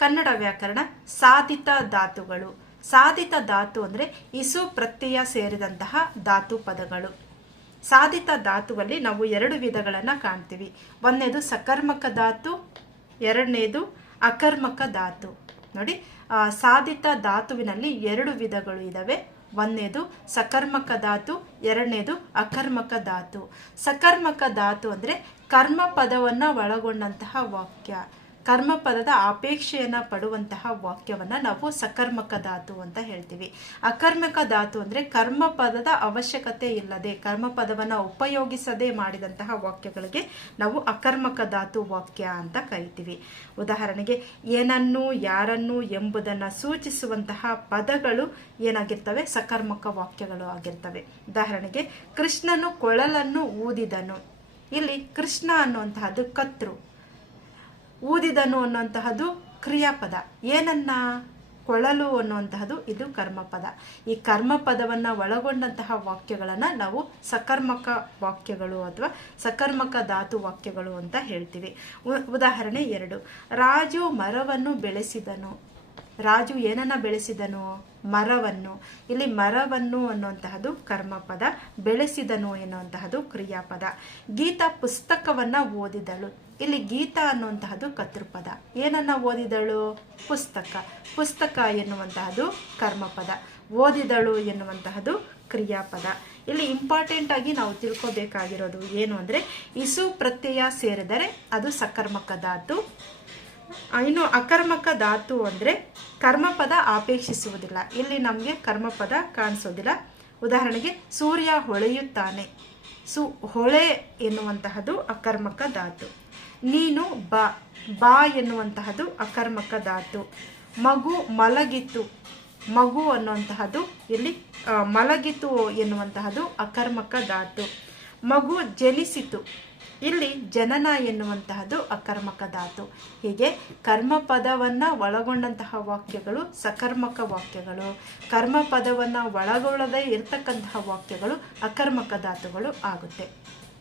ಕನ್ನಡ ವ್ಯಾಕರಣ ಸಾಧಿತ ಧಾತುಗಳು. ಸಾಧಿತ ಧಾತು ಅಂದರೆ ಇಸು ಪ್ರತ್ಯಯ ಸೇರಿದಂತಹ ಧಾತು ಪದಗಳು. ಸಾಧಿತ ಧಾತುವಲ್ಲಿ ನಾವು 2 ವಿಧಗಳನ್ನು ಕಾಣ್ತೀವಿ. ಒಂದನೇದು ಸಕರ್ಮಕ ಧಾತು, ಎರಡನೇದು ಅಕರ್ಮಕ ಧಾತು. ನೋಡಿ, ಸಾಧಿತ ಧಾತುವಿನಲ್ಲಿ 2 ವಿಧಗಳು ಇದ್ದಾವೆ. ಒಂದನೇದು ಸಕರ್ಮಕ ಧಾತು, ಎರಡನೇದು ಅಕರ್ಮಕ ಧಾತು. ಸಕರ್ಮಕ ಧಾತು ಅಂದರೆ ಕರ್ಮ ಪದವನ್ನು ಒಳಗೊಂಡಂತಹ ವಾಕ್ಯ, ಕರ್ಮಪದದ ಅಪೇಕ್ಷೆಯನ್ನು ಪಡುವಂತಹ ವಾಕ್ಯವನ್ನು ನಾವು ಸಕರ್ಮಕ ಧಾತು ಅಂತ ಹೇಳ್ತೀವಿ. ಅಕರ್ಮಕ ಧಾತು ಅಂದರೆ ಕರ್ಮಪದದ ಅವಶ್ಯಕತೆ ಇಲ್ಲದೆ, ಕರ್ಮಪದವನ್ನು ಉಪಯೋಗಿಸದೆ ಮಾಡಿದಂತಹ ವಾಕ್ಯಗಳಿಗೆ ನಾವು ಅಕರ್ಮಕ ಧಾತು ವಾಕ್ಯ ಅಂತ ಕರಿತೀವಿ. ಉದಾಹರಣೆಗೆ ಏನನ್ನು, ಯಾರನ್ನು ಎಂಬುದನ್ನು ಸೂಚಿಸುವಂತಹ ಪದಗಳು ಏನಾಗಿರ್ತವೆ? ಸಕರ್ಮಕ ವಾಕ್ಯಗಳು ಆಗಿರ್ತವೆ. ಉದಾಹರಣೆಗೆ ಕೃಷ್ಣನು ಕೊಳಲನ್ನು ಊದಿದನು. ಇಲ್ಲಿ ಕೃಷ್ಣ ಅನ್ನುವಂತಹದ್ದು ಕರ್ತೃ, ಊದಿದನು ಅನ್ನುವಂತಹದ್ದು ಕ್ರಿಯಾಪದ, ಏನನ್ನ? ಕೊಳಲು ಅನ್ನುವಂತಹದ್ದು ಇದು ಕರ್ಮಪದ. ಈ ಕರ್ಮಪದವನ್ನು ಒಳಗೊಂಡಂತಹ ವಾಕ್ಯಗಳನ್ನು ನಾವು ಸಕರ್ಮಕ ವಾಕ್ಯಗಳು ಅಥವಾ ಸಕರ್ಮಕ ಧಾತು ವಾಕ್ಯಗಳು ಅಂತ ಹೇಳ್ತೀವಿ. ಉದಾಹರಣೆ 2, ರಾಜು ಮರವನ್ನು ಬೆಳೆಸಿದನು. ರಾಜು ಏನನ್ನ ಬೆಳೆಸಿದನು? ಮರವನ್ನು. ಇಲ್ಲಿ ಮರವನ್ನು ಅನ್ನುವಂತಹದ್ದು ಕರ್ಮಪದ, ಬೆಳೆಸಿದನು ಎನ್ನುವಂತಹದ್ದು ಕ್ರಿಯಾಪದ. ಗೀತಾ ಪುಸ್ತಕವನ್ನ ಓದಿದಳು. ಇಲ್ಲಿ ಗೀತಾ ಅನ್ನುವಂತಹದ್ದು ಕರ್ತೃಪದ, ಏನನ್ನ ಓದಿದಳು? ಪುಸ್ತಕ. ಪುಸ್ತಕ ಎನ್ನುವಂತಹದ್ದು ಕರ್ಮಪದ, ಓದಿದಳು ಎನ್ನುವಂತಹದ್ದು ಕ್ರಿಯಾಪದ. ಇಲ್ಲಿ ಇಂಪಾರ್ಟೆಂಟ್ ಆಗಿ ನಾವು ತಿಳ್ಕೊಬೇಕಾಗಿರೋದು ಏನು ಅಂದರೆ, ಇಸು ಪ್ರತ್ಯಯ ಸೇರಿದರೆ ಅದು ಸಕರ್ಮಕ ಧಾತು. ಇನ್ನು ಅಕರ್ಮಕ ಧಾತು ಅಂದರೆ ಕರ್ಮಪದ ಅಪೇಕ್ಷಿಸುವುದಿಲ್ಲ. ಇಲ್ಲಿ ನಮಗೆ ಕರ್ಮಪದ ಕಾಣಿಸೋದಿಲ್ಲ. ಉದಾಹರಣೆಗೆ ಸೂರ್ಯ ಹೊಳೆಯುತ್ತಾನೆ. ಹೊಳೆ ಎನ್ನುವಂತಹದ್ದು ಅಕರ್ಮಕ ಧಾತು. ನೀನು ಬಾ, ಬಾ ಎನ್ನುವಂತಹದ್ದು ಅಕರ್ಮಕ ಧಾತು. ಮಗು ಮಲಗಿತು. ಮಗು ಅನ್ನುವಂತಹದ್ದು ಇಲ್ಲಿ ಮಲಗಿತು ಎನ್ನುವಂತಹದ್ದು ಅಕರ್ಮಕ ಧಾತು. ಮಗು ಜನಿಸಿತು. ಇಲ್ಲಿ ಜನನ ಎನ್ನುವಂತಹದ್ದು ಅಕರ್ಮಕ ಧಾತು. ಹೀಗೆ ಕರ್ಮಪದವನ್ನು ಒಳಗೊಂಡಂತಹ ವಾಕ್ಯಗಳು ಸಕರ್ಮಕ ವಾಕ್ಯಗಳು, ಕರ್ಮಪದವನ್ನು ಒಳಗೊಳ್ಳದೇ ಇರತಕ್ಕಂತಹ ವಾಕ್ಯಗಳು ಅಕರ್ಮಕ ಧಾತುಗಳು ಆಗುತ್ತೆ.